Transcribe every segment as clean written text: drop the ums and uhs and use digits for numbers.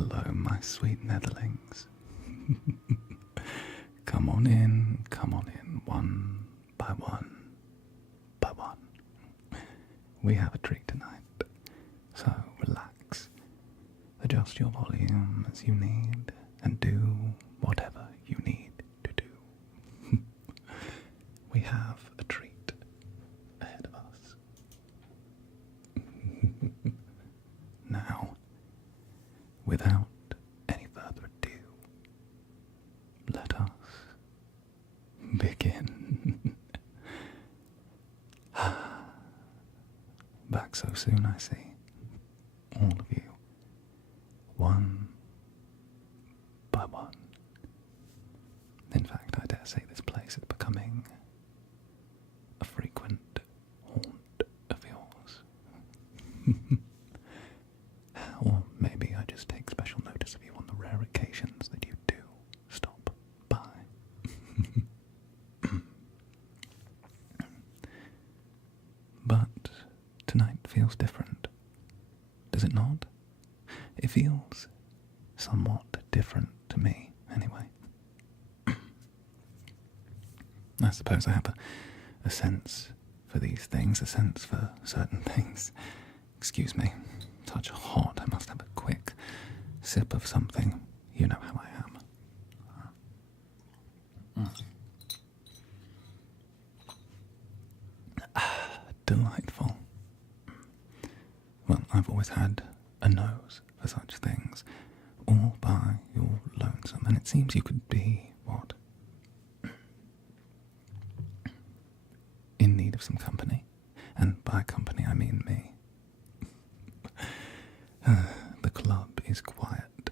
Hello, my sweet Netherlings. Come on in, one by one, by one. We have a treat tonight, so relax. Adjust your volume as you need, and do whatever you need to do. We have a treat ahead of us. Now, without any further ado, let us begin. Back so soon, I see. All of you, one by one. In fact, I dare say this place is becoming a frequent haunt of yours. Or maybe I just take special notice of you on the rare occasions that you do stop by. But tonight feels different, does it not? It feels somewhat different to me, anyway. I suppose I have a sense for these things, a sense for certain things. Excuse me, such hot, I must have a quick sip of something. You know how I am. Delightful. Well, I've always had a nose for such things, all by your lonesome, and it seems you could be, what? In need of some company, and by company I mean me. The club is quiet.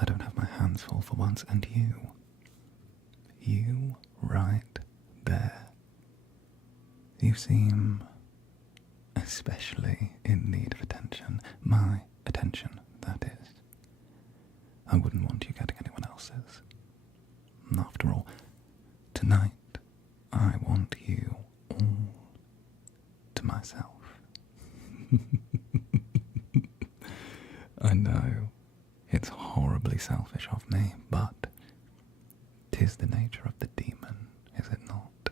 I don't have my hands full for once, and you right there. You seem especially in need of attention. My attention, that is. I wouldn't want you getting anyone else's. After all, tonight I want you all to myself. I know, it's horribly selfish of me, but 'tis the nature of the demon, is it not?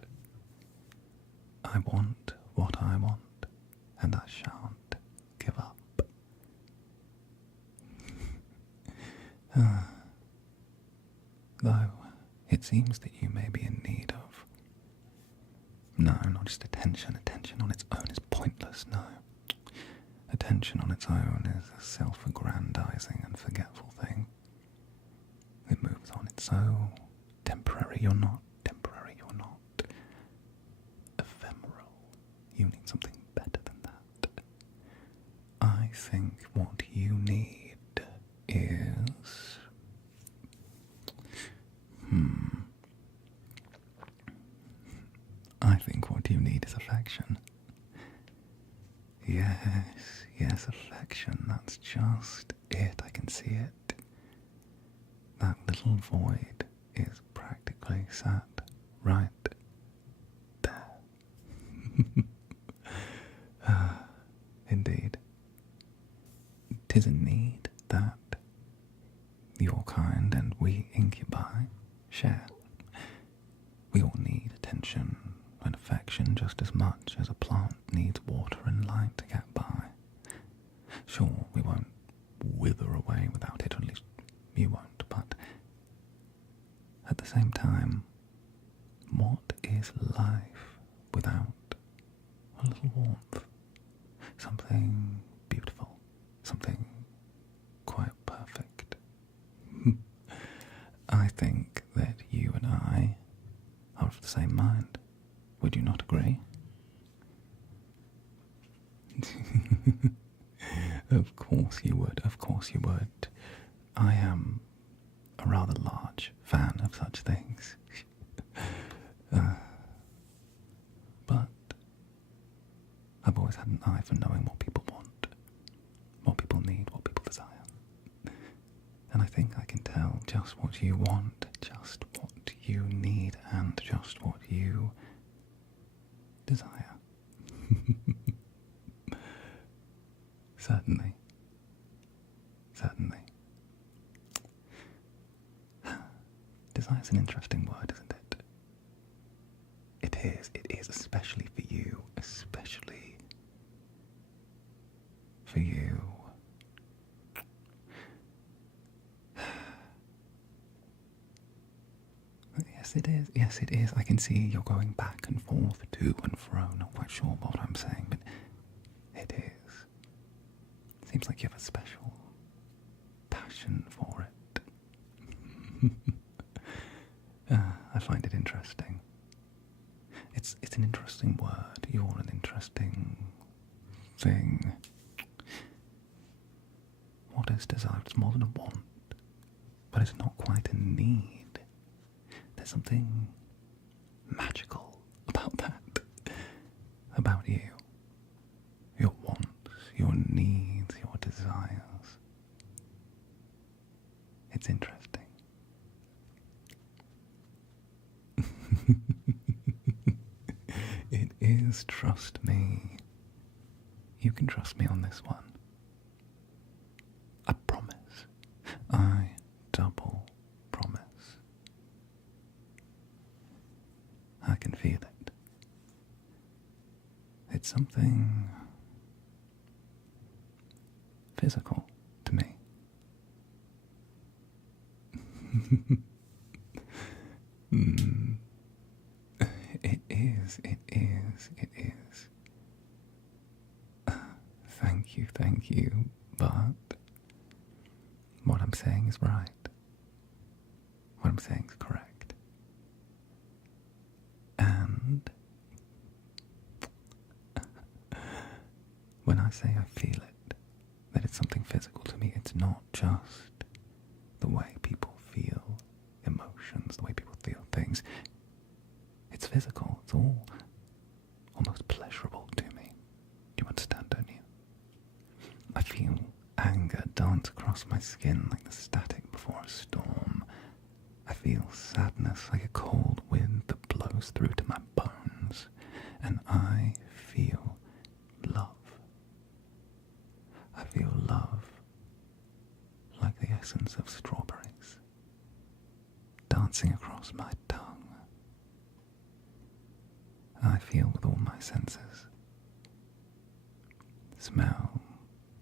I want what I want, and I shan't give up. Though, it seems that you may be in need of... No, not just attention. Attention on its own is pointless, no. Attention on its own is a self-aggrandizing and forgetful thing. It moves on. It's so temporary. You're not temporary. You're not ephemeral. You need something better than that. I think what you need is... I think what you need is affection. Yes, affection, that's just it, I can see it. That little void is practically sat right there. Indeed. 'Tis a need that your kind and we incubi share. We all need attention and affection just as much as a plant needs water and light to get by. Sure, we won't wither away without it, or at least you won't, but at the same time, what is life without a little warmth? Something beautiful, something quite perfect. I think that you and I are of the same mind. Would you not agree? Of course you would, of course you would. I am a rather large fan of such things. But I've always had an eye for knowing what people want, what people need, what people desire. And I think I can tell just what you want, just what you need, and just what you desire. Certainly. Desire is an interesting word, isn't it? It is, especially for you, especially for you. Yes it is, I can see you're going back and forth, to and fro, not quite sure what I'm saying, but it is. Seems like you have a special passion for it. I find it interesting. It's an interesting word. You're an interesting thing. What is desire? It's more than a want, but it's not quite a need. There's something magical about that, about you. Your wants, your needs, your desires. It's interesting. It is, trust me. You can trust me on this one. I promise. I double promise. I can feel it. It's something physical to me. It is. Thank you, but what I'm saying is right. What I'm saying is correct. And when I say I feel it, that it's something physical to me, it's not just the way people feel emotions, the way people feel things. It's physical. It's all almost pleasurable to me. You understand, don't you? I feel anger dance across my skin like the static before a storm. I feel sadness like a cold wind that blows through to my bones. And I feel love. I feel love like the essence of strawberries dancing across my tongue. I feel with all my senses. Smell,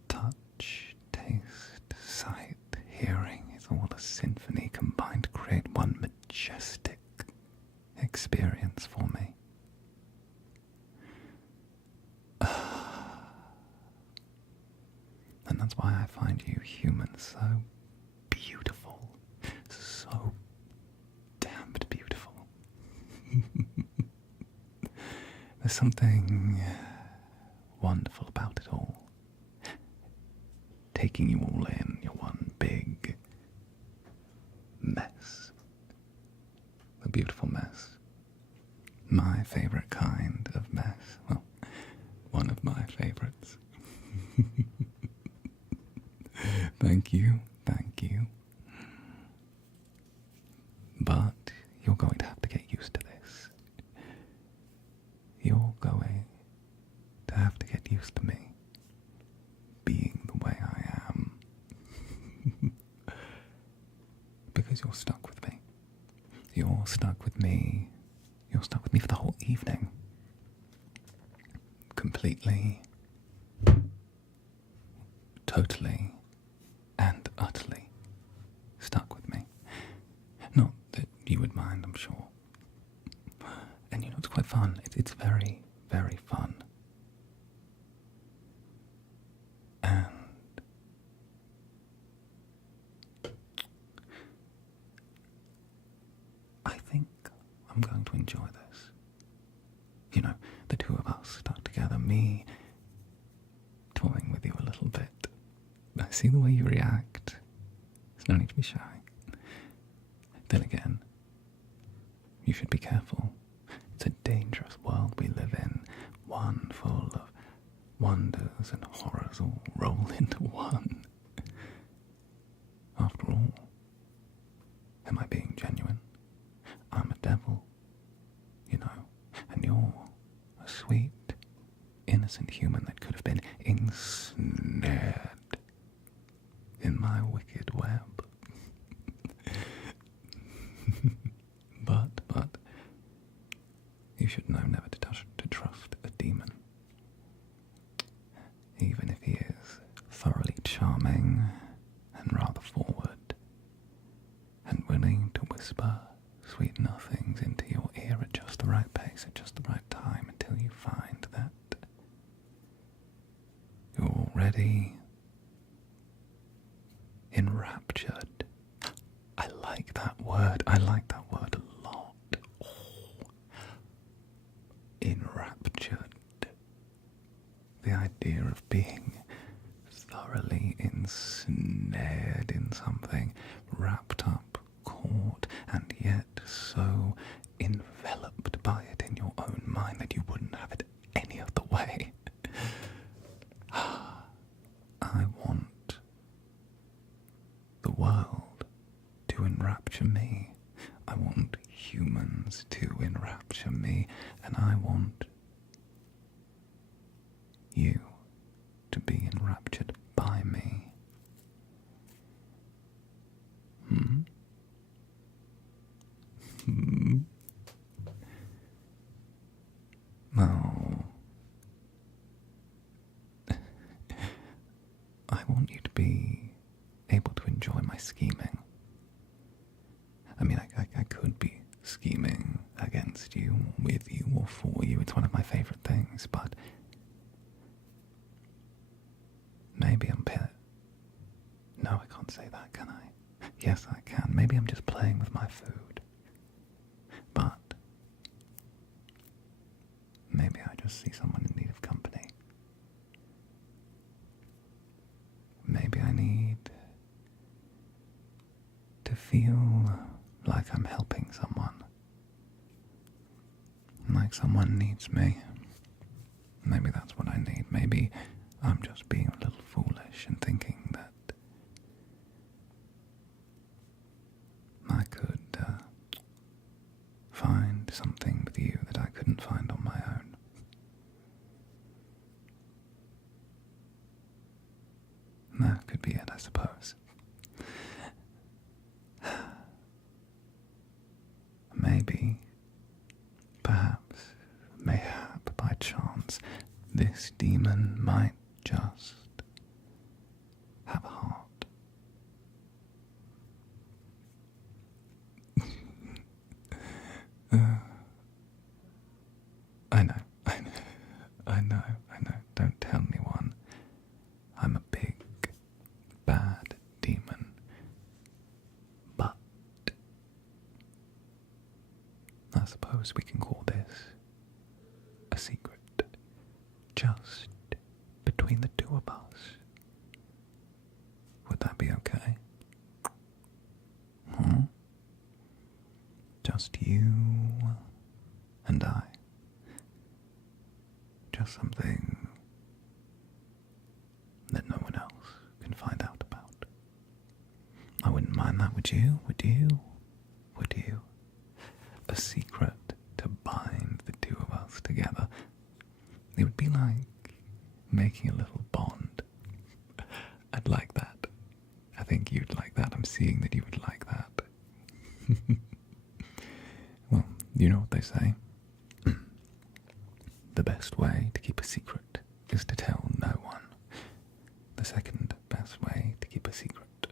touch, taste, sight, hearing is all a symphony combined to create one majestic experience for me. And that's why I find you humans so beautiful. So damned beautiful. There's something wonderful about it all. Taking you all in, you're one big mess. A beautiful mess. My favourite kind of mess. Well, one of my favourites. Thank you. But you're going to have to get used to this. You're going to have to get used to me being the way I am. Because you're stuck with me. You're stuck with me. You're stuck with me for the whole evening. Completely, totally, and utterly stuck with me. Not that you would mind, I'm sure. And you know, it's quite fun. It's very, very fun. And I think I'm going to enjoy this. You know, the two of us stuck together, me toying with you a little bit. I see the way you react. There's no need to be shy. Then again, you should be careful. It's a dangerous world we live in, one full of wonders and horrors all rolled into one. After all, am I being genuine? I'm a devil, you know, and you're a sweet, innocent human that could have been ensnared in my wicked web. should know never to trust a demon. Even if he is thoroughly charming and rather forward, and willing to whisper sweet nothings into your ear at just the right pace, at just the right time, until you find that you're already enraptured. I like that word. I like that word a lot. Oh. Enraptured. The idea of being thoroughly ensnared in something, wrapped up, caught, and yet so enveloped by it in your own mind that you wouldn't have it any other way. I want the world to enrapture me. I want humans to enrapture me, and I want you to be enraptured by me. No. I want you to be able to enjoy my scheming. I mean, I could be scheming against you, with you, or for you. It's one of my favorite things, but maybe I'm No, I can't say that, can I? Yes, I can. Maybe I'm just playing with my food. But maybe I just see someone in need of company. Maybe I need to feel like I'm helping someone. Like someone needs me. Maybe that's what I need. Maybe I'm just being a little foolish and thinking that I could find something with you that I couldn't find on my own. That could be it, I suppose. Maybe, perhaps, mayhap, by chance, this demon might just have a heart. I know. Don't tell anyone. I'm a big, bad demon. But I suppose we can call this a secret. Just between the two of us. Would that be okay? Just you and I. Just something that no one else can find out about. I wouldn't mind that, would you? Would you? Would you? A secret to bind the two of us together. It would be like making a little bond. I'd like that. I think you'd like that. I'm seeing that you would like that. Well, you know what they say. The best way to keep a secret is to tell no one. The second best way to keep a secret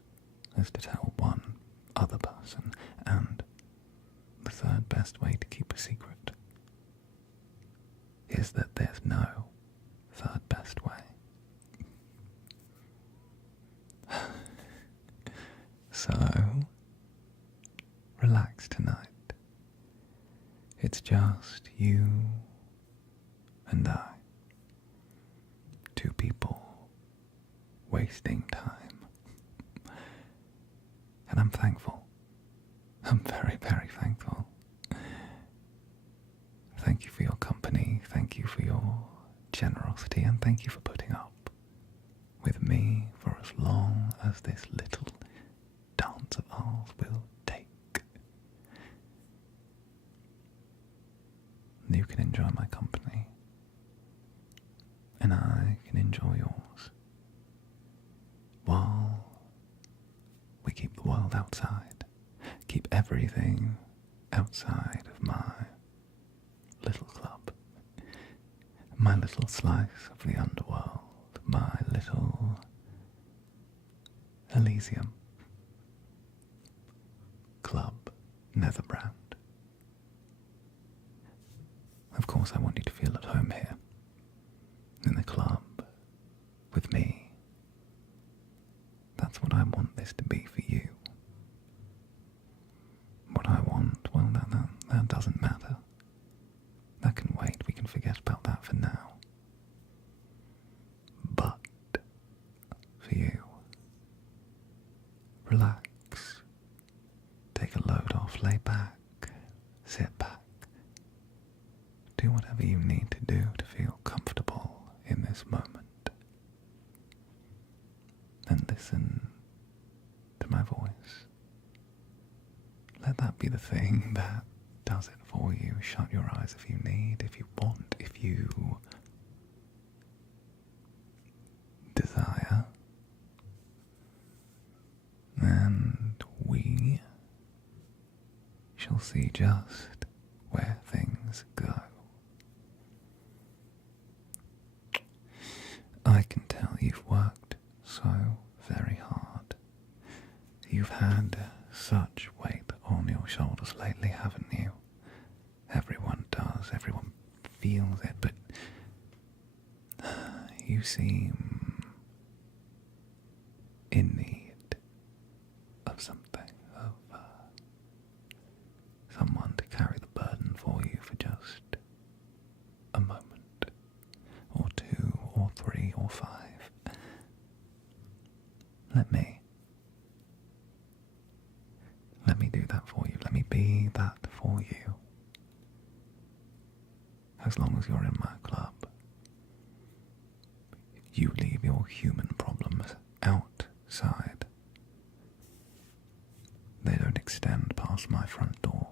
is to tell one other person. And the third best way to keep a secret is that there's no third best way. So, relax tonight. It's just you and I. Two people wasting time. And I'm thankful. I'm very, very thankful. Thank you for your company. Thank you for your generosity. And thank you for putting up with me for as long as this little dance of ours will take. You can enjoy my company, and I can enjoy yours, while we keep the world outside, keep everything outside of my little club, my little slice of the underworld, my little Elysium club, Netherbrand. Of course, I want you to feel at home here, in the club, with me. That's what I want this to be for you. What I want, well, that doesn't matter. That can wait, we can forget about that for now. But, for you, relax, take a load off, lay back, sit back, do whatever you need to do to feel comfortable in this moment. And listen to my voice. Let that be the thing that does it for you. Shut your eyes if you need, if you want, if you desire. And we shall see just where things go. I can tell you've worked so very hard. You've had such weight on your shoulders lately, haven't you? Everyone does, everyone feels it, but you seem in need of something, of someone to carry the burden for you for just a moment, or 2, or 3, or 5. Let me do that for you. Let me be that for you. As long as you're in my club, you leave your human problems outside. They don't extend past my front door.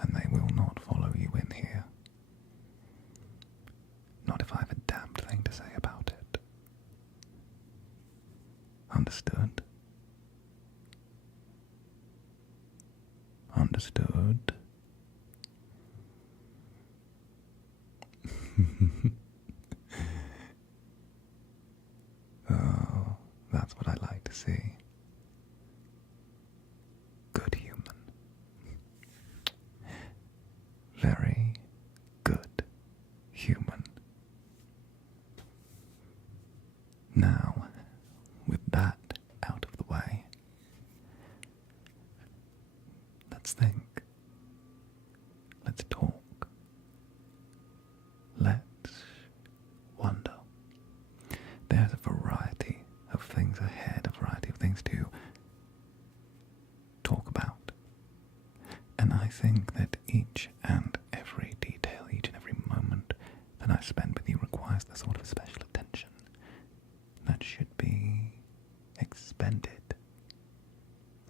And they will not follow you in here. Not if I have a damned thing to say about it. Understood? Understood? Oh, that's what I like to see. Good human. Very good human. Now, with that out of the way, let's think. Let's talk. Let's wonder. There's a variety of things ahead, a variety of things to talk about. And I think that each and every detail, each and every moment that I spend with you requires the sort of special attention that should be expended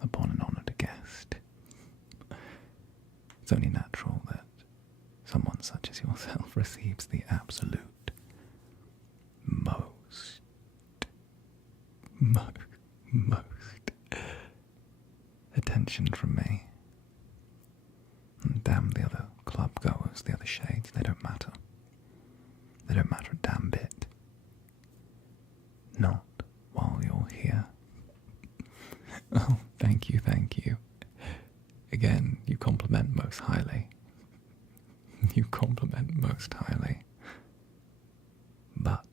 upon an honoured guest. It's only natural that someone such as yourself receives the absolute most attention from me. And damn the other club goers, the other shades, they don't matter. They don't matter a damn bit. Not while you're here. Oh, thank you, thank you. Again, you compliment most highly. You compliment most highly. But,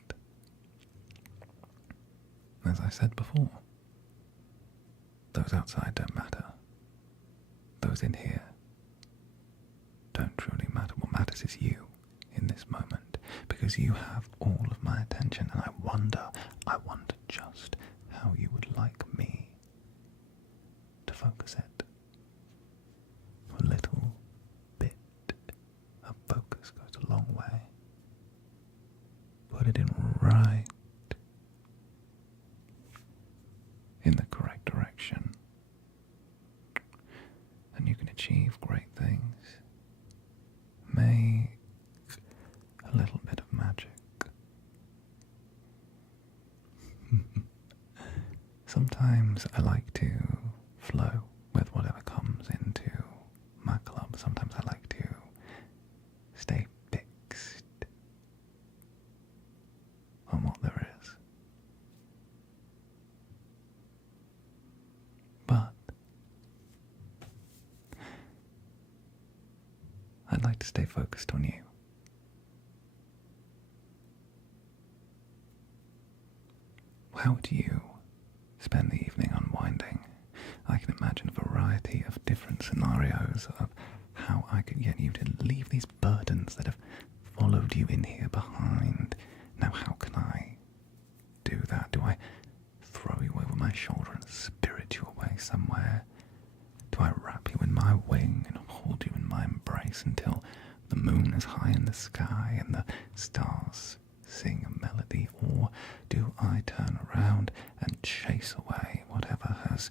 as I said before, those outside don't matter. Those in here don't truly matter. What matters is you in this moment, because you have all of my attention, and I wonder just how you would like me to focus it. A little bit of focus goes a long way. Put it in right in the correct direction, and you can achieve great things. Make a little bit of magic. Sometimes I like to flow with whatever comes into my club. Sometimes like to stay focused on you. How would you spend the evening unwinding? I can imagine a variety of different scenarios of how I could get you to leave these burdens that have followed you in here behind. Now, how can I do that? Do I throw you over my shoulder and spirit you away somewhere? Do I wrap you in my wing and hold you in my embrace until the moon is high in the sky and the stars sing a melody? Or do I turn around and chase away whatever has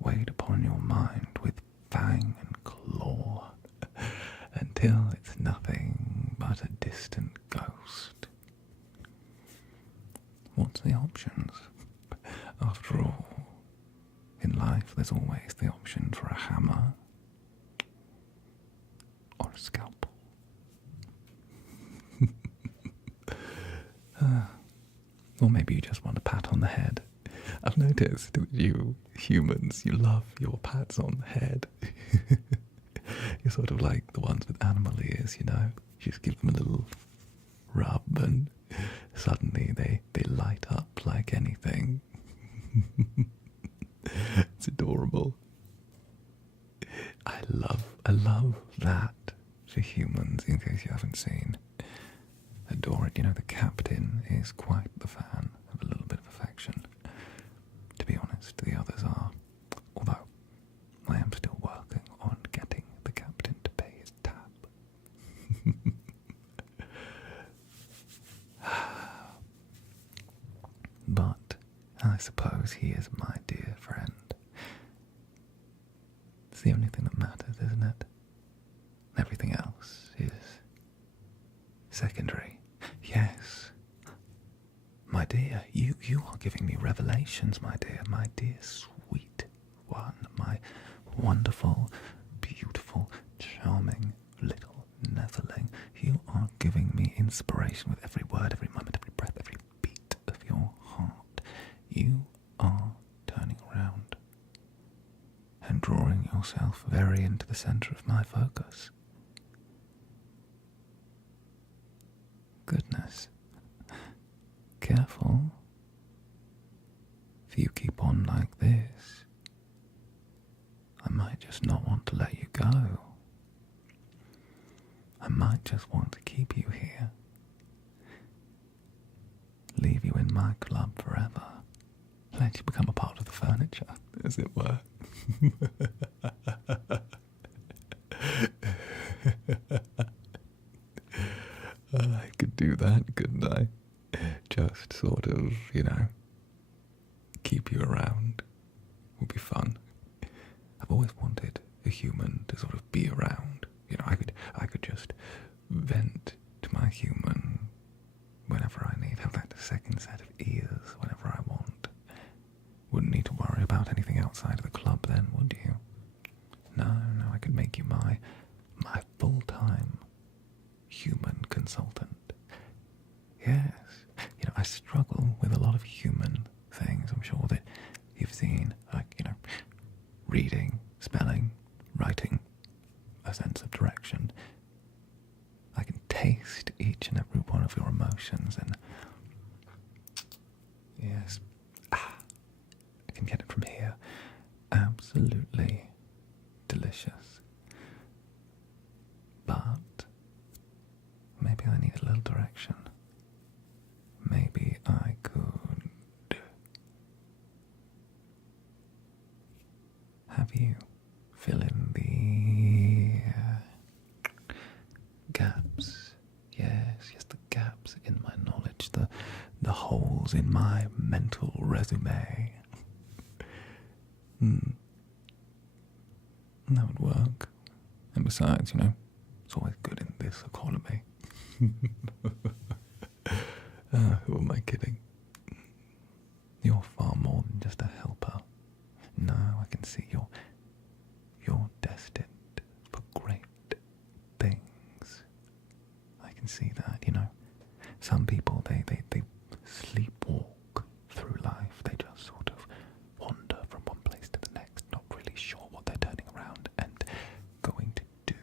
weighed upon your mind with fang and claw until it's nothing but a distant ghost? What's the options? After all, in life there's always the option for a hammer or a scalpel. Or maybe you just want a pat on the head. I've noticed that you humans, you love your pats on the head. You're sort of like the ones with animal ears, you know. You just give them a little rub and suddenly they light up like anything. It's adorable. I love that for humans, in case you haven't seen. Adore it. You know, the captain is quite the fan of a little bit of affection. To be honest, the others are. Although, I am still working on getting the captain to pay his tab. But, I suppose he is my dear friend. It's the only thing that matters, isn't it? Everything else is secondary. Yes. My dear, you are giving me revelations, my dear sweet one, my wonderful, beautiful, charming little Netherling. You are giving me inspiration with every word, every moment, every breath, every beat of your heart. You are turning around and drawing yourself very into the centre of my focus. Goodness. Careful. If you keep on like this, I might just not want to let you go. I might just want to keep you here. Leave you in my club forever. Let you become a part of the furniture, as it were. I could do that, couldn't I? Just sort of, you know, keep you around. Would be fun. I've always wanted a human to sort of be around. You know, I could just vent to my human whenever I need. Have that second set of ears whenever I want. Wouldn't need to worry about anything outside of the club then, would you? No, I could make you my full-time human consultant. Yes. You know, I struggle with a lot of human things. I'm sure that you've seen, like, you know, reading, spelling, writing, a sense of direction. I can taste each and every one of your emotions, and yes, I can get it from here. Absolutely delicious. But maybe I need a little direction. Maybe I could have you fill in the gaps. Yes, the gaps in my knowledge, the holes in my mental resume. That would work. And besides, you know, it's always good in this economy. Who am I kidding? You're far more than just a helper. No, I can see you're destined for great things. I can see that, you know. Some people, they sleepwalk through life. They just sort of wander from one place to the next, not really sure what they're turning around and going to do.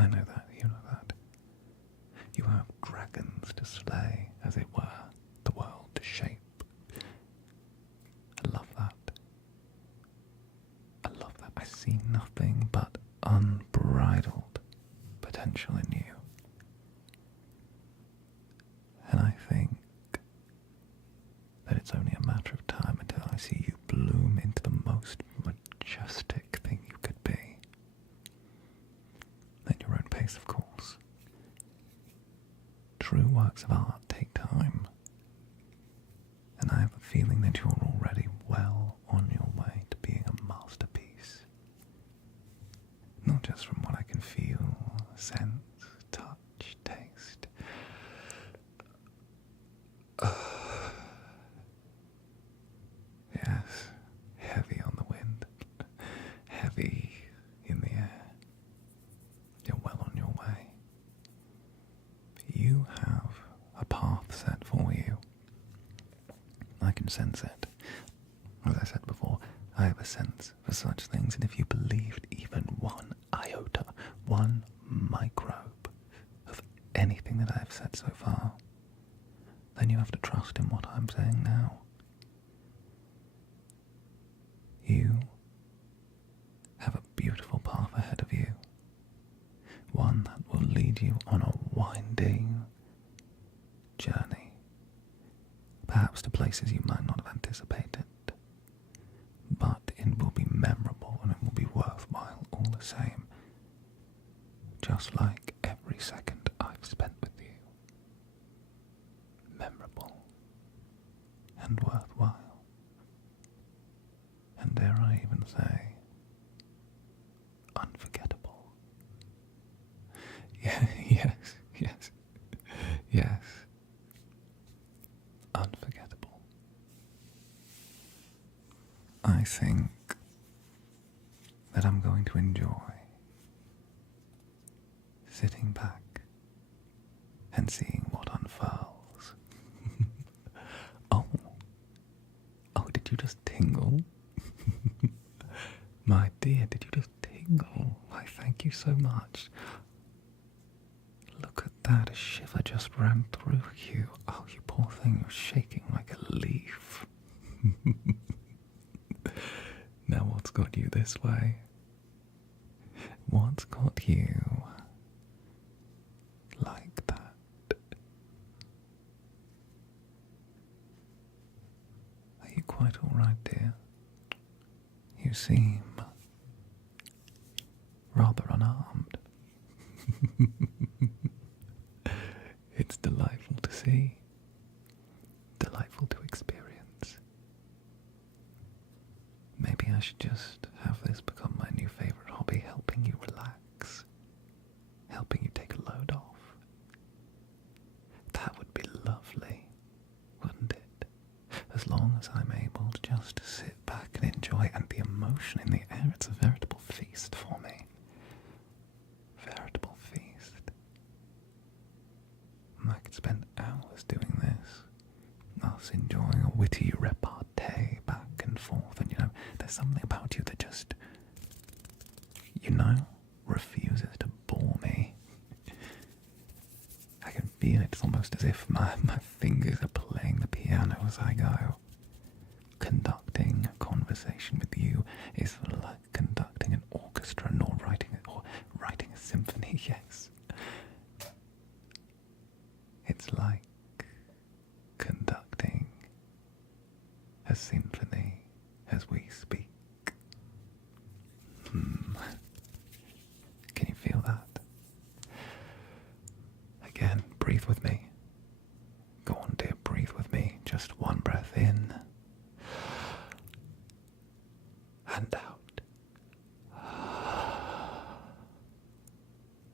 I know that, you know that. You have dragons to slay, as it were, the world to shape. I love that. I love that. I see nothing but unbridled potential in you. And I think that it's only a matter of time until I see you bloom into the most majestic thing you could be. At your own pace, of course. True works of art take time. And I have a feeling that you're already well on your way to being a masterpiece. Not just from what I can feel, sense, touch, taste. Yes, heavy on the wind, heavy in the air. You're well on your way. You have a path set for you. I can sense it. As I said before, I have a sense for such things, and if you believed even one iota, one microbe of anything that I have said so far, then you have to trust in what I'm saying now. You have a beautiful path ahead of you, one that will lead you on a winding journey, perhaps to places you might not have anticipated, but it will be memorable and it will be worthwhile all the same, just like every second I've spent with you. Memorable and worthwhile. And dare I even say, unforgettable. Yeah, yes. Unforgettable. I think that I'm going to enjoy sitting back and seeing what unfurls. Oh, did you just tingle? My dear, did you just tingle? Why, thank you so much. Look at that, a shiver just ran through you. Oh, you poor thing, you're shaking like a leaf. Now what's got you this way? What's got you like that? Are you quite all right, dear? You seem rather unarmed. It's delightful to see, delightful to experience. Maybe I should just have this become my new favorite hobby, helping you relax, helping you take a load off. That would be lovely, wouldn't it? As long as I'm able to just sit back and enjoy, and the emotion in the air, it's a veritable feast for me. Veritable feast. I could spend hours doing this, us enjoying a witty repartee back and forth, and there's something about you that just, refuses to bore me. I can feel it. It's almost as if my fingers are playing the piano as I go. Conducting a conversation with you is like conducting an orchestra, nor writing a symphony, yes. It's like conducting a symphony as we speak. Can you feel that? Again, breathe with me. Go on, dear, breathe with me. Just one breath in and out.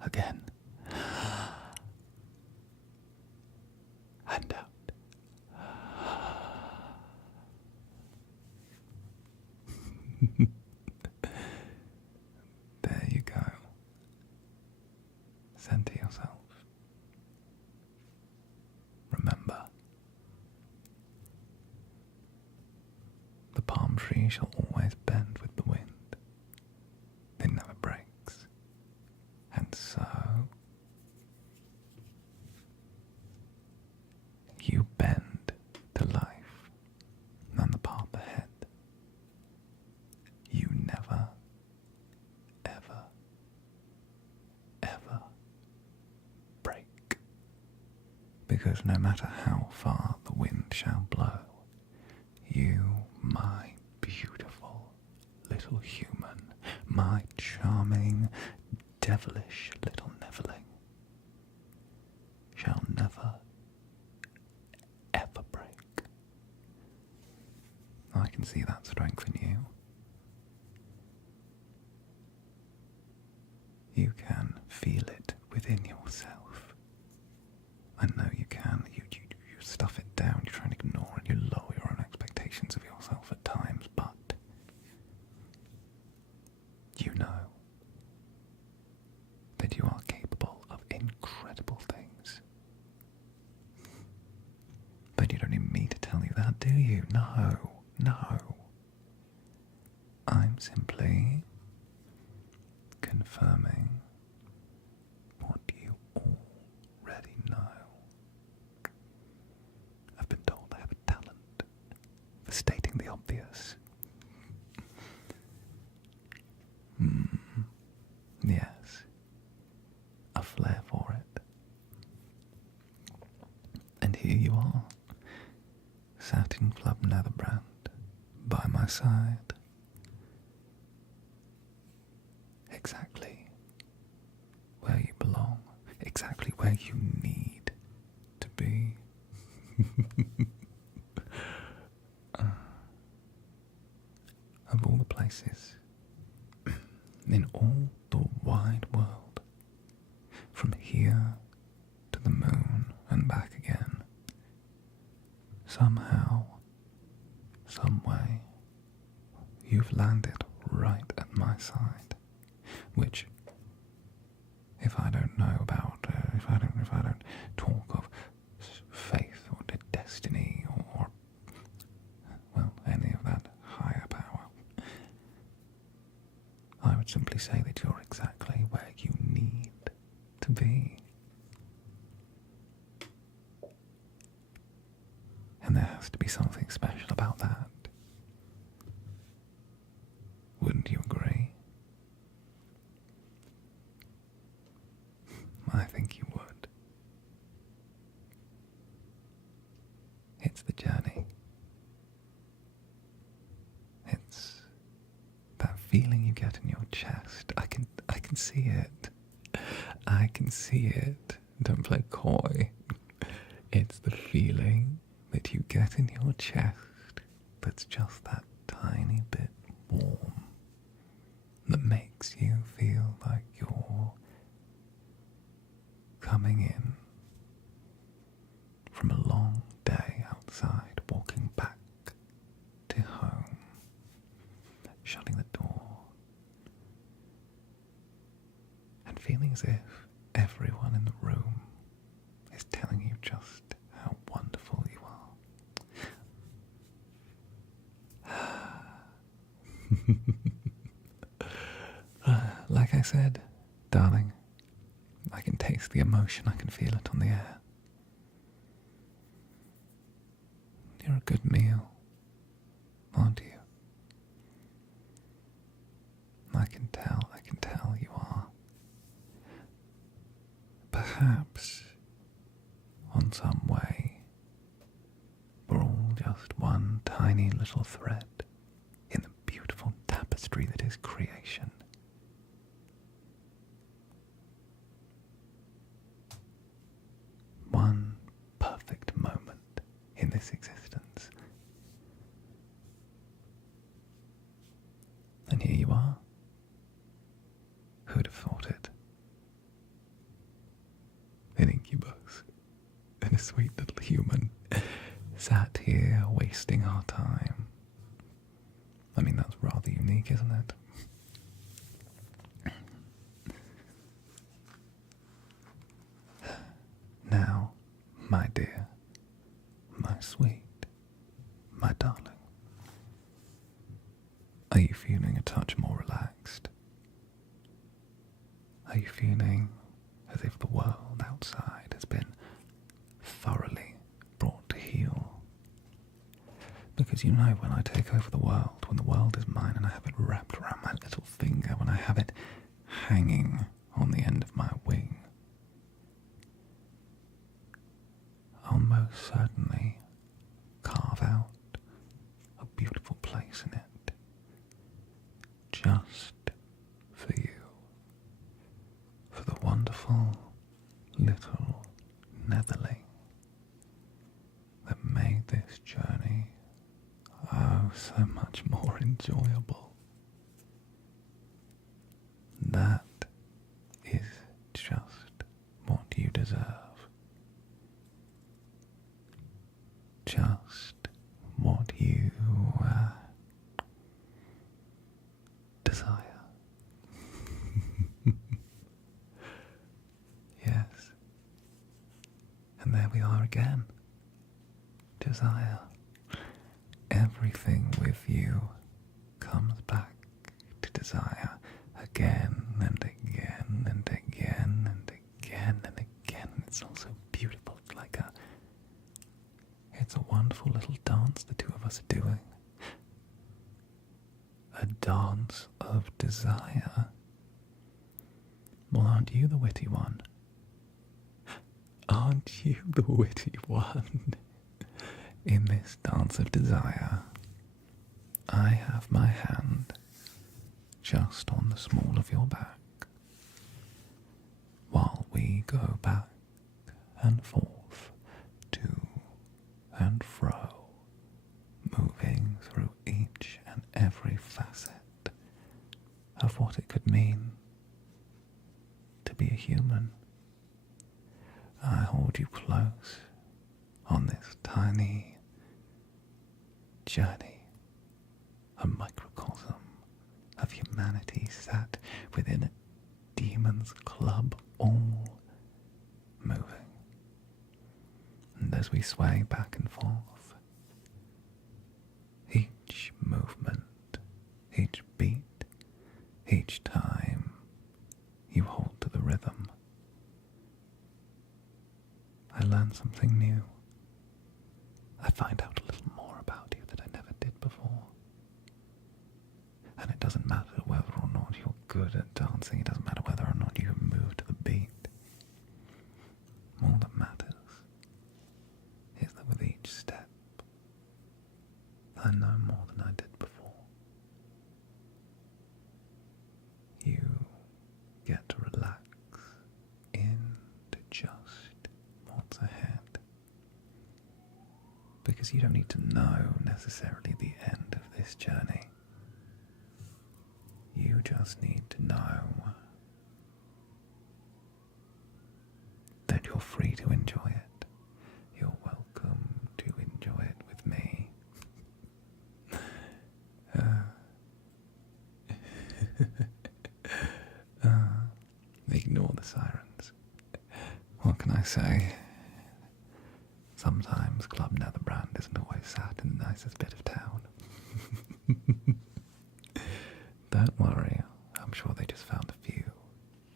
Again. And out. There you go. Center yourself. Remember, the palm tree shall always bend with the wind. It never breaks. And so because no matter how far the wind shall blow, you, my beautiful little human, my charming, devilish little Neverling, shall never, ever break. I can see that strength in you. You can feel it within yourself. I know you can. You stuff it down, you try and ignore it, you lower your own expectations of yourself at times, but you know that you are capable of incredible things. But you don't need me to tell you that, do you? No, no. I'm simply confirming what you already know. I've been told I have a talent for stating the obvious. Yes, a flair for it. And here you are, sat in Club Netherbrand, by my side. Exactly where you belong, exactly where you need to be. Of all the places in all the wide world, from here to the moon and back again, somehow, some way, you've landed right at my side, which, if I don't know about, if I don't talk of faith or destiny or well, any of that higher power, I would simply say that you're exactly where you need to be. And there has to be something special about that. Wouldn't you agree? I think you would. It's the journey. It's that feeling you get in your chest. I can see it. I can see it. Don't play coy. It's the feeling that you get in your chest that's just that tiny bit warm, that makes you feel like you're coming in from a long day outside, walking back to home, shutting the door, and feeling as if everyone in the room is telling you just how wonderful you are. Like I said, darling, I can taste the emotion, I can feel it on the air. You're a good meal, aren't you? I can tell you are. Perhaps, on some way, we're all just one tiny little thread in the beautiful tapestry that is creation. One perfect moment in this existence. And here you are. Who'd have thought it? An incubus and a sweet little human sat here wasting our time. I mean, that's rather unique, isn't it? Now, my dear, my sweet, my darling, are you feeling a touch more relaxed? Are you feeling as if the world outside has been thoroughly brought to heel? Because you know, when I take over the world, when the world is mine and I have it wrapped around my little finger, when I have it hanging on the end of my wing, just for you, for the wonderful little netherling that made this journey oh so much more enjoyable. That is just what you deserve. Just what you desire. Yes. And there we are again. Desire. Everything with you comes back to desire again and again and again and again and again. It's also beautiful. It's a wonderful little dance the two of us are doing. A dance of desire. Well, aren't you the witty one? Aren't you the witty one? In this dance of desire, I have my hand just on the small of your back, while we go back and forth, to and fro, moving through each and every facet of what it could mean to be a human. I hold you close on this tiny journey, a microcosm of humanity sat within a demon's club, all moving. And as we sway back and forth, each movement, each beat, each time you hold to the rhythm, I learn something new. I find out a little more about you that I never did before. And it doesn't matter whether or not you're good at dancing, it doesn't matter whether or not you can move to the beat. All that matters is that with each step, I know more than I did before. You get to relax into just what's ahead. Because you don't need to know necessarily the end of this journey. You just need to know that you're free to enjoy it. You're welcome to enjoy it with me. Ignore the sirens. What can I say? Sometimes Club Netherbrand isn't always sat in the nicest bit of town. Don't worry, I'm sure they just found a few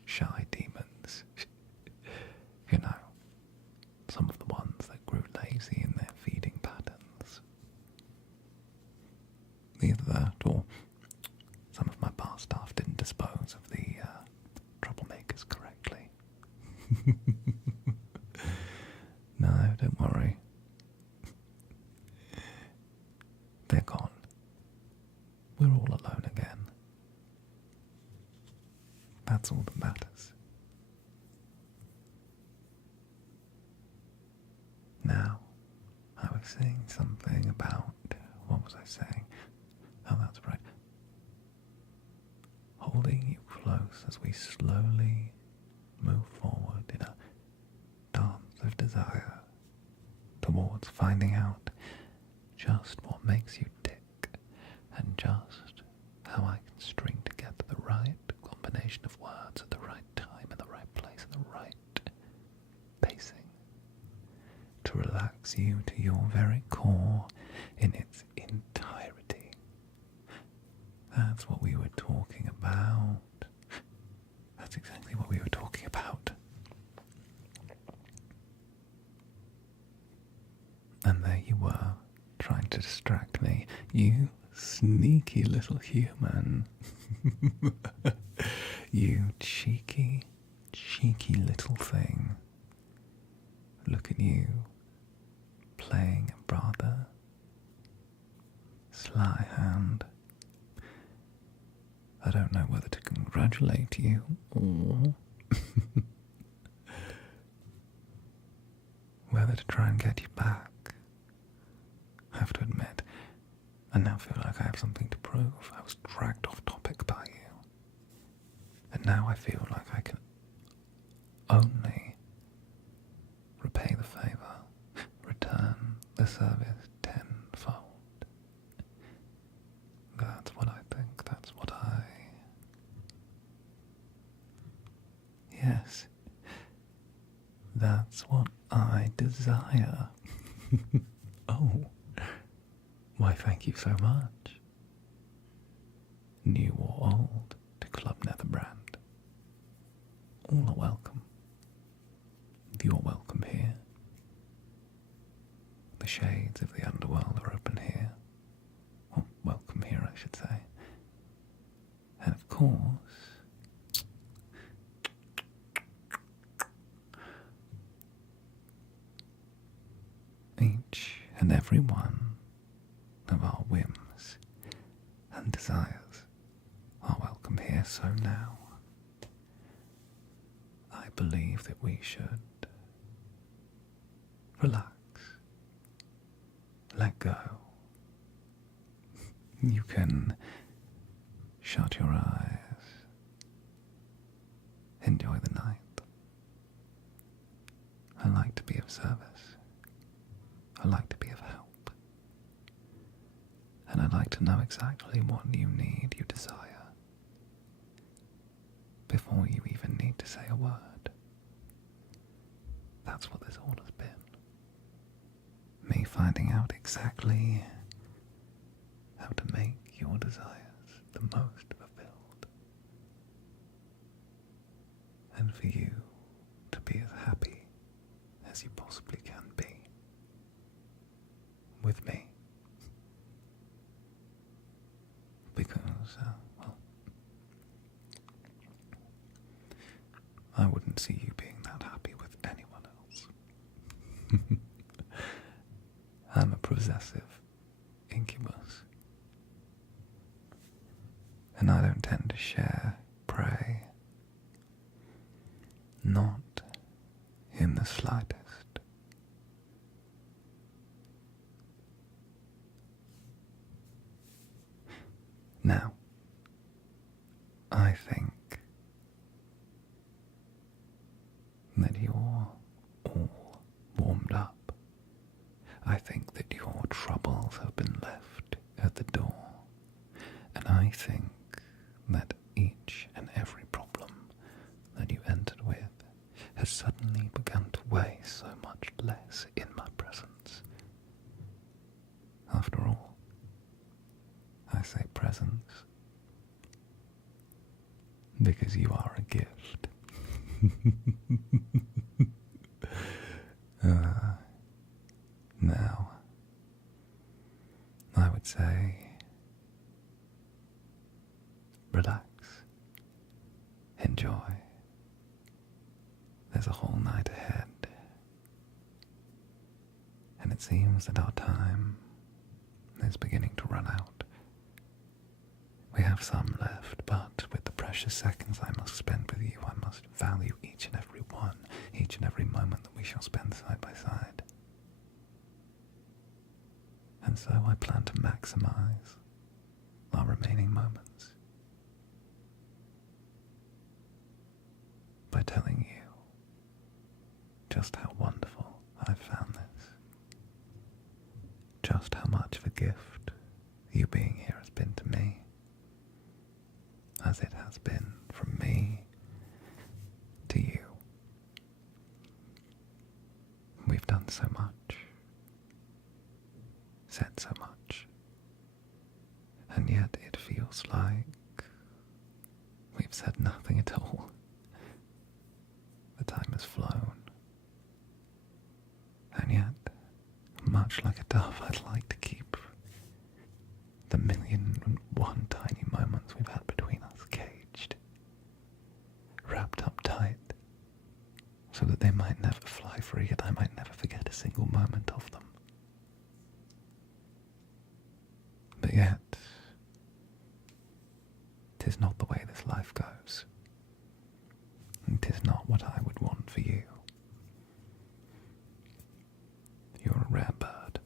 shy demons. You know, some of the ones that grew lazy in their feeding patterns. Either that, or some of my bar staff didn't dispose of the troublemakers correctly. No, don't worry. They're gone. We're all alone again. That's all that matters. Now, I was saying something about, what was I saying? Oh, that's right. Holding you close as we slowly move forward in a dance of desire towards finding out just what makes you tick and just how I can string together the right combination of words at the right time, in the right place, in the right pacing to relax you to your very core in its entirety. That's what we were talking about. That's exactly what we were talking about. And there you were, trying to distract me. You sneaky little human. You cheeky, cheeky little thing. Look at you, playing a rather sly hand. I don't know whether to congratulate you or whether to try and get you back. I have to admit, I now feel like I have something to prove. I was dragged off topic by you. And now I feel like I can only repay the favour, return the service tenfold. That's what I think, that's what I... Yes, that's what I desire. Oh, why thank you so much. New or old to Club Netherbrand. All are welcome. You're welcome here. The shades of the underworld are open here. Or welcome here, I should say. And of course, each and every one of our whims and desires are welcome here. So now, I believe that we should relax, let go. You can shut your eyes, enjoy the night. I like to be of service. I like to be of help. And I like to know exactly what you need, you desire, before you even need to say a word. That's what this all has been. Me finding out exactly how to make your desires the most fulfilled. And for you to be as happy as you possibly can be with me. Because, well, I wouldn't see you being that happy with anyone else. I'm a possessive incubus. And I don't tend to share prey. Not in the slightest. Now, I think that you're all warmed up. I think that your troubles have been left at the door. And I think that each and every problem that you entered with has suddenly begun to weigh so much less in my presence. After all, I say presence because you are a gift. Now, I would say relax, enjoy. There's a whole night ahead, and it seems that our time is beginning to run out. We have some left, but with the precious seconds I must spend with you, I must value each and every one, each and every moment that we shall spend side by side. And so I plan to maximize our remaining moments by telling you just how wonderful I've found this, just how much of a gift you being here has been to me, as it has been from me to you. We've done so much, said so much, and yet it feels like we've said nothing at all. The time has flown, and yet, much like a dove, I'd like to keep the 1,000,001 tiny moments we've had between us caged, wrapped up tight, so that they might never fly free and I might never forget a single moment of them. But yet, 'Tis not the way this life goes, and 'tis not what I would want for you. You're a rare bird,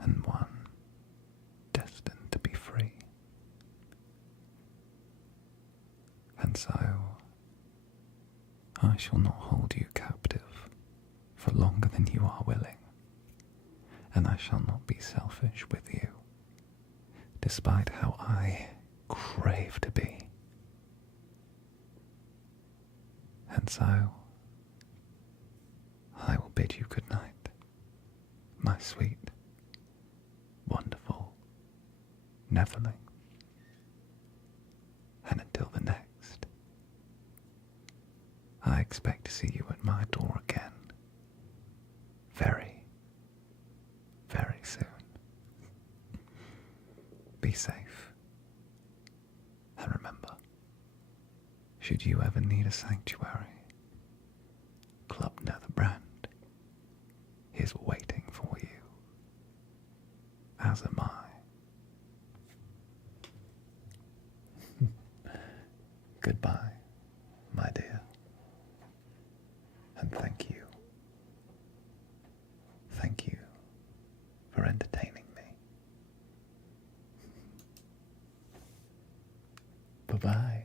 and one destined to be free. And so, I shall not hold you captive for longer than you are willing, and I shall not be selfish with you, despite how I crave to be. And so, I will bid you good night, my sweet, wonderful Netherling. And until the next, I expect to see you at my door again very, very soon. Be safe. And remember, should you ever need a sanctuary, Club Netherbrand is waiting for you, as am I. Goodbye, my dear, and thank you. Thank you for entertaining me. Bye-bye.